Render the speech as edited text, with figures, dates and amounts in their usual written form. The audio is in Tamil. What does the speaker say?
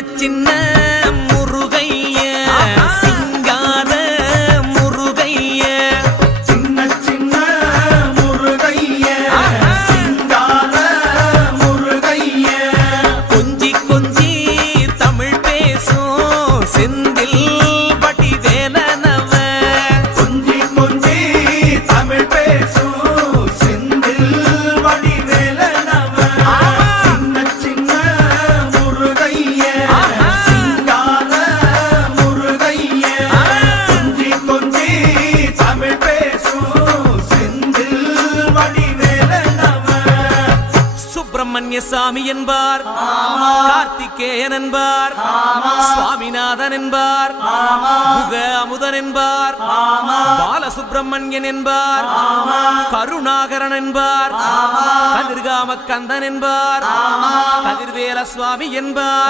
சின்ன முருகைய சிங்கார முருகைய சின்ன சின்ன முருகைய சிங்கார முருகைய கொஞ்சி கொஞ்சி தமிழ் பேசும் செந்தில் வடிவேலனவ கொஞ்சி கொஞ்சி தமிழ் பேசும் செந்தில் வடிவேலனவ சின்ன சின்ன முருகைய சிங்கார முருகைய கொஞ்சி கொஞ்சி தமிழ் பேசும் செந்தில் வடிவேலனவ சுப்பிரமணிய சாமி என்பார், கார்த்திகேயன் என்பார், சுவாமிநாதன் என்பார், முக அமுதன் என்பார், பாலசுப்பிரமணியன் என்பார், கருணாகரன் என்பார், கதிர்காம கந்தன் என்பார், கதிர்வேல சுவாமி என்பார்.